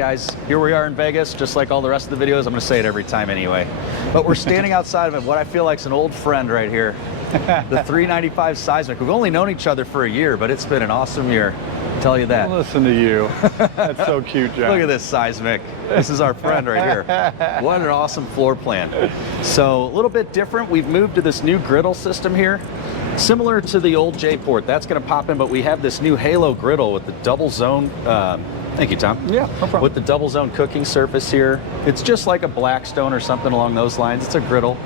guys, here we are in Vegas, just like all the rest of the videos. I'm gonna say it every time anyway. But we're standing outside of what I feel like is an old friend right here. The 395 Seismic. We've only known each other for a year, but it's been an awesome year. I'll tell you that. Listen to you. That's so cute, John. Look at this Seismic. This is our friend right here. What an awesome floor plan. So a little bit different. We've moved to this new griddle system here. Similar to the old J-port, that's going to pop in, but we have this new Halo griddle with the double zone. Thank you, Tom. Yeah, no problem. With the double zone cooking surface here. It's just like a Blackstone or something along those lines. It's a griddle.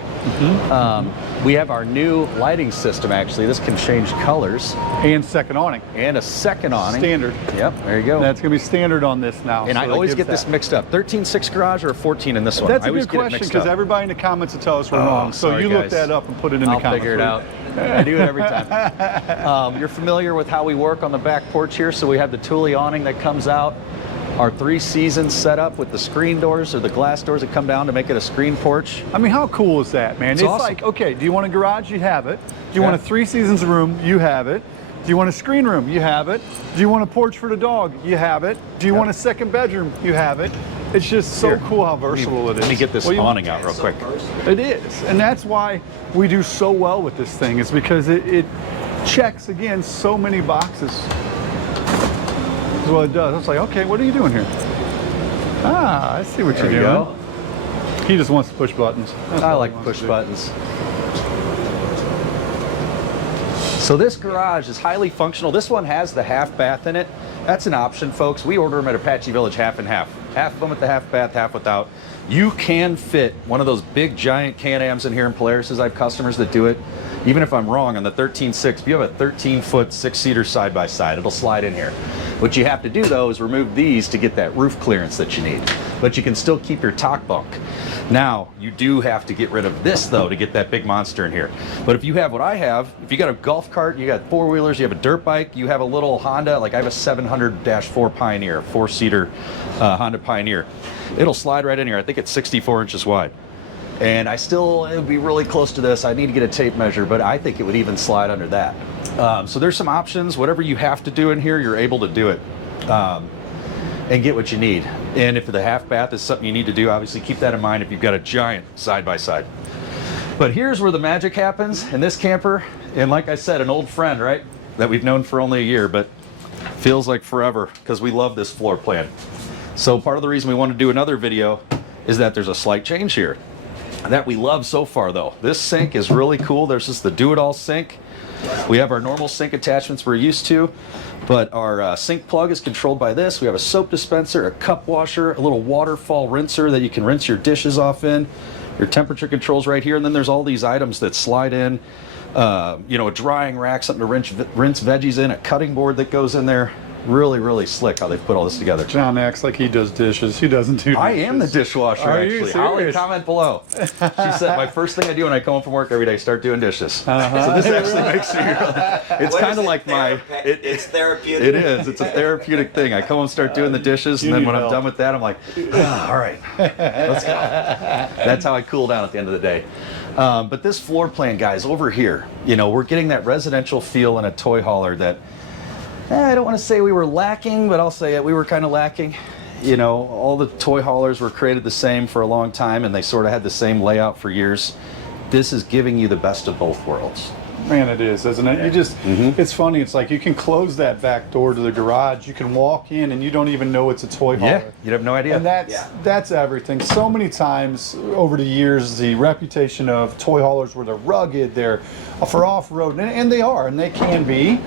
We have our new lighting system, actually. This can change colors. And second awning. And a second awning. Standard. Yep, there you go. That's going to be standard on this now. And so I always get this mixed up. 13.6 garage or 14 in this one? That's I a always good question, because because everybody in the comments will tell us we're wrong. So sorry, you look guys. that up and put it in the comments. I'll figure it out. I do it every time. You're familiar with how we work on the back porch here. So we have the Thule awning that comes out. Our 3 seasons set up with the screen doors or the glass doors that come down to make it a screen porch. I mean, how cool is that, man? It's awesome. like, okay, do you want a garage? You have it. Do you want a 3 seasons room? You have it. Do you want a screen room? You have it. Do you want a porch for the dog? You have it. Do you want a second bedroom? You have it. It's just so cool how versatile it is. Let me get this awning out real quick. It is, and that's why we do so well with this thing, is because it checks, again, so many boxes. That's what it does. It's like, okay, what are you doing here? Ah, I see what you're doing. Go. He just wants to push buttons. I like push buttons. So this garage is highly functional. This one has the half bath in it. That's an option, folks. We order them at Apache Village half and half. Half of them with the half bath, half without. You can fit one of those big giant Can-Ams in here in Polaris. I have customers that do it. Even if I'm wrong on the 13.6, if you have a 13-foot 6-seater side-by-side, it'll slide in here. What you have to do, though, is remove these to get that roof clearance that you need. But you can still keep your top bunk. Now, you do have to get rid of this, though, to get that big monster in here. But if you have what I have, if you got a golf cart, you got 4-wheelers, you have a dirt bike, you have a little Honda, like I have a 700-4 Pioneer, 4-seater Honda Pioneer. It'll slide right in here. I think it's 64 inches wide. And it would be really close to this. I need to get a tape measure, but I think it would even slide under that. So there's some options. Whatever you have to do in here, you're able to do it and get what you need. And if the half bath is something you need to do, obviously keep that in mind if you've got a giant side-by-side. But here's where the magic happens in this camper. And like I said, an old friend, right? That we've known for only a year, but feels like forever because we love this floor plan. So part of the reason we want to do another video is that there's a slight change here that we love so far, though. This sink is really cool. There's just the do-it-all sink. We have our normal sink attachments we're used to, but our sink plug is controlled by this. We have a soap dispenser, a cup washer, a little waterfall rinser that you can rinse your dishes off in. Your temperature controls right here, and then there's all these items that slide in. You know, a drying rack, something to rinse veggies in, a cutting board that goes in there. Really, really slick how they've put all this together. John acts like he does dishes. He doesn't do dishes. I am the dishwasher, actually. Holly, comment below. She said my first thing I do when I come home from work every day, start doing dishes. So this actually makes me really, it's kind of like it's therapeutic. It is. It's a therapeutic thing. I come home and start doing the dishes, and then when I'm done with that, I'm like, all right, let's go. That's how I cool down at the end of the day. But this floor plan, guys, over here, you know, we're getting that residential feel in a toy hauler that, I don't want to say we were lacking, but I'll say it, we were kind of lacking. You know, all the toy haulers were created the same for a long time, and they sort of had the same layout for years. This is giving you the best of both worlds. Man, it is, isn't it? You just, it's funny. It's like you can close that back door to the garage. You can walk in and you don't even know it's a toy hauler. Yeah, you'd have no idea. And that's everything. So many times over the years, the reputation of toy haulers where they're rugged, they're for off-road, and they are, and they can be.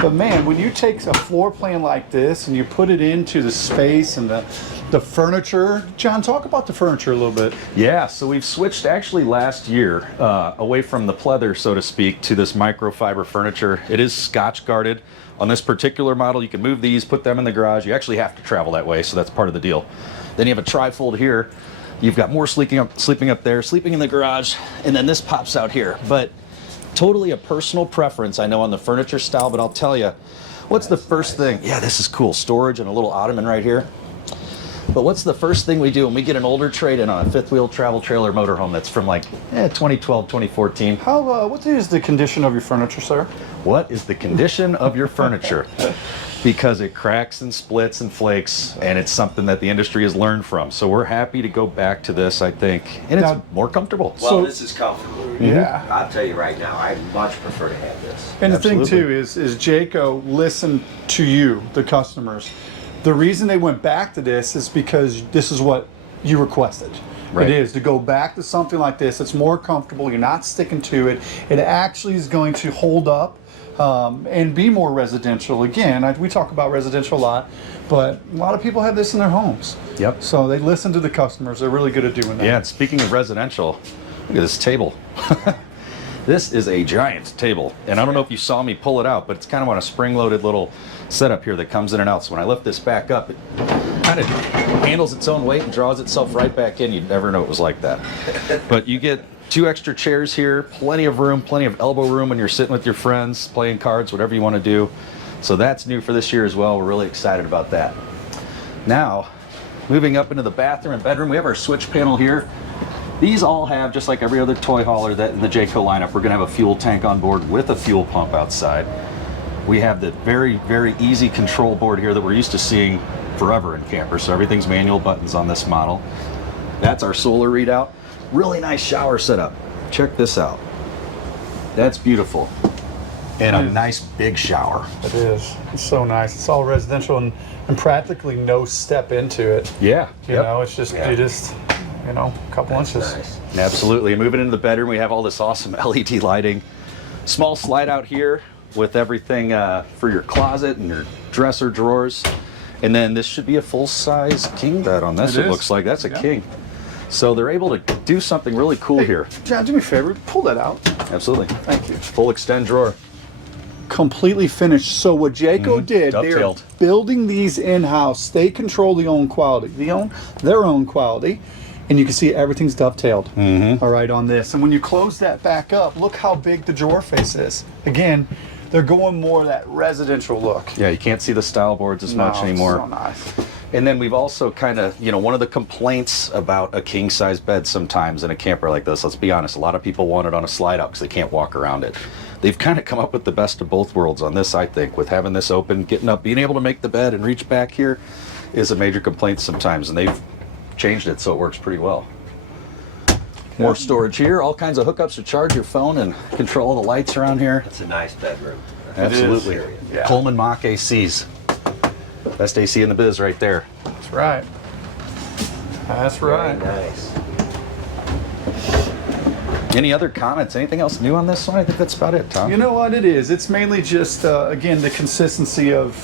But man, when you take a floor plan like this and you put it into the space and the furniture, John, talk about the furniture a little bit. Yeah, so we've switched actually last year away from the pleather, so to speak, to this microfiber furniture. It is Scotch guarded. On this particular model, you can move these, put them in the garage. You actually have to travel that way, so that's part of the deal. Then you have a trifold here. You've got more sleeping up there, sleeping in the garage, and then this pops out here. But totally a personal preference, I know, on the furniture style, but I'll tell you, what's the first thing? Yeah, this is cool. Storage and a little ottoman right here. But what's the first thing we do when we get an older trade-in on a fifth-wheel travel trailer motorhome that's from like 2012, 2014? What is the condition of your furniture, sir? What is the condition of your furniture? because it cracks and splits and flakes, and it's something that the industry has learned from. So we're happy to go back to this, I think, and Now- it's more comfortable. Well, this is comfortable. Yeah. I'll tell you right now, I much prefer to have this. And the thing Absolutely. too is Jayco listened to you, the customers. The reason they went back to this is because this is what you requested. Right. It is to go back to something like this. It's more comfortable. You're not sticking to it. It actually is going to hold up and be more residential. Again, we talk about residential a lot, but a lot of people have this in their homes. Yep. So they listen to the customers. They're really good at doing that. Yeah, and speaking of residential, look at this table. This is a giant table, and I don't know if you saw me pull it out, but it's kind of on a spring-loaded little setup here that comes in and out. So when I lift this back up, it kind of handles its own weight and draws itself right back in. You'd never know it was like that. But you get 2 extra chairs here, plenty of room, plenty of elbow room when you're sitting with your friends, playing cards, whatever you want to do. So that's new for this year as well. We're really excited about that. Now, moving up into the bathroom and bedroom, we have our switch panel here. These all have, just like every other toy hauler that in the Jayco lineup, we're going to have a fuel tank on board with a fuel pump outside. We have the very, very easy control board here that we're used to seeing forever in campers. So everything's manual buttons on this model. That's our solar readout. Really nice shower setup. Check this out. That's beautiful. And a nice big shower. It is. It's so nice. It's all residential and practically no step into it. Yeah. You know, it's just, Yeah. you just, you know, a couple inches. Nice. Absolutely. And moving into the bedroom, we have all this awesome LED lighting. Small slide out here with everything for your closet and your dresser drawers. And then this should be a full-size king bed on this, It it is. looks like. That's a Yeah. king. So they're able to do something really cool here. John, do me a favor. Pull that out. Absolutely. Thank you. Full extend drawer. Completely finished. So what Jayco did, they're Dovetailed. building these in-house. They control their own quality, their own quality, and you can see everything's dovetailed. All right, on this. And when you close that back up, look how big the drawer face is. Again, they're going more that residential look. Yeah, you can't see the style boards as much No, anymore. So nice. And then we've also kind of, one of the complaints about a king size bed sometimes in a camper like this, let's be honest, a lot of people want it on a slide out because they can't walk around it. They've kind of come up with the best of both worlds on this, I think, with having this open, getting up, being able to make the bed and reach back here is a major complaint sometimes, and they've changed it so it works pretty well. More storage here, all kinds of hookups to charge your phone and control all the lights around here. It's a nice bedroom. Absolutely. Yeah. Coleman Mach ACs. Best AC in the biz right there. That's right. That's Very right. nice. Any other comments? Anything else new on this one? I think that's about it, Tom. You know what it is? It's mainly just, again, the consistency of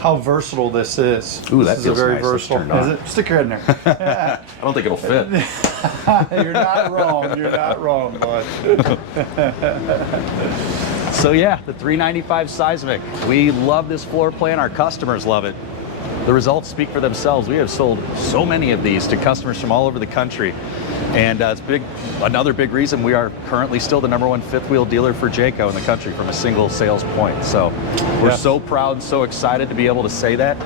how versatile this is. Ooh, that this is a feels very nice. It's versatile. turned on. Is it? Stick your head in there. I don't think it'll fit. You're not wrong. You're not wrong, bud. So yeah, the 395 Seismic. We love this floor plan. Our customers love it. The results speak for themselves. We have sold so many of these to customers from all over the country. And it's another big reason we are currently still the #1 fifth wheel dealer for Jayco in the country from a single sales point. So we're Yeah. so proud and so excited to be able to say that.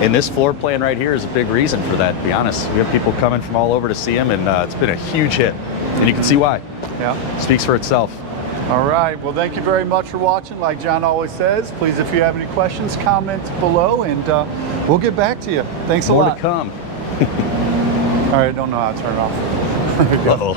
And this floor plan right here is a big reason for that, to be honest. We have people coming from all over to see them, and it's been a huge hit. And you can see why. Yeah. It speaks for itself. All right. Well, thank you very much for watching. Like John always says, please, if you have any questions, comment below, and we'll get back to you. Thanks a More lot. to come. All right. Don't know how to turn it off. Uh-oh.